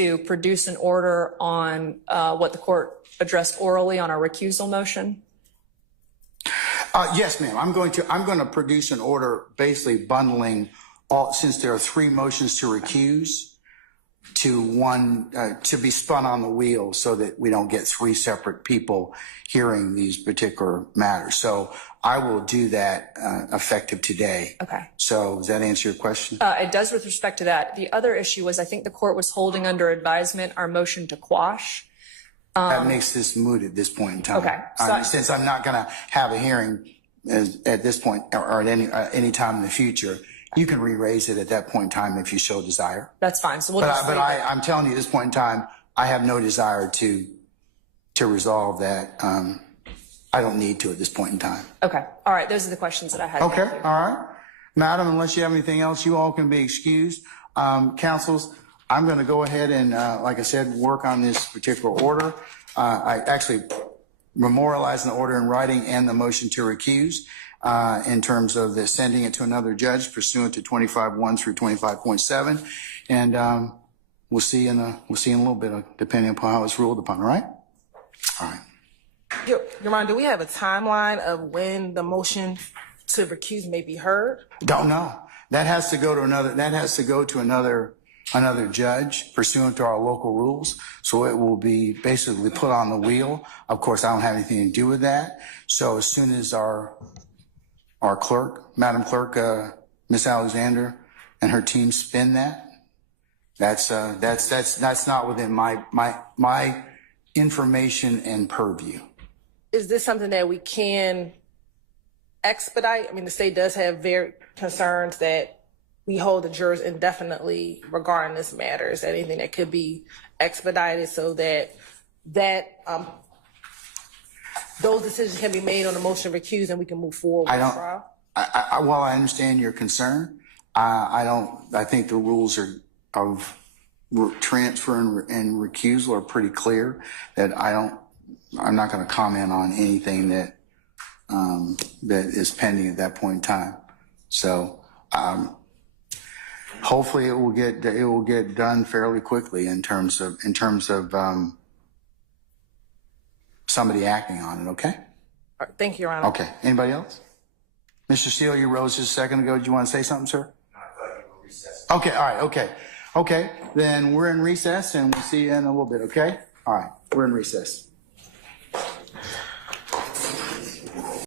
to produce an order on what the court addressed orally on our recusal motion? Yes, ma'am. I'm going to produce an order basically bundling all, since there are 3 motions to recuse, to one to be spun on the wheel so that we don't get 3 separate people hearing these particular matters. So I will do that effective today. Okay. So does that answer your question? It does with respect to that. The other issue was I think the court was holding under advisement our motion to quash. That makes this moot at this point in time. Okay. So since I'm not going to have a hearing at this point or at any time in the future, you can re-raise it at that point in time if you so desire. That's fine. So we'll I'm telling you at this point in time, I have no desire to resolve that. I don't need to at this point in time. Okay. All right. Those are the questions that I had. Okay. All right. Madam, unless you have anything else, you all can be excused. Councils, I'm going to go ahead and, like I said, work on this particular order. I actually memorialized the order in writing and the motion to recuse in terms of the sending it to another judge pursuant to 25.1 through 25.7. And we'll see in a little bit, depending upon how it's ruled upon. All right? All right. Your Honor, do we have a timeline of when the motion to recuse may be heard? Don't know. That has to go to another judge pursuant to our local rules. So it will be basically put on the wheel. Of course, I don't have anything to do with that. So as soon as our clerk, Madam Clerk, Miss Alexander and her team spin that, that's not within my information and purview. Is this something that we can expedite? I mean, the state does have very concerns that we hold the jurors indefinitely regarding this matter. Is there anything that could be expedited so that those decisions can be made on the motion of recuse and we can move forward with the trial? While I understand your concern, I think the rules of transfer and recusal are pretty clear that I'm not going to comment on anything that is pending at that point in time. So, hopefully it will get done fairly quickly in terms of somebody acting on it. Okay. All right, thank you, Your Honor. Okay. Anybody else? Mr. Steele, you rose just a second ago. Did you want to say something, sir? No, I thought you were recessed. Okay. All right. Okay. Okay. Then we're in recess and we'll see you in a little bit. Okay. All right. We're in recess.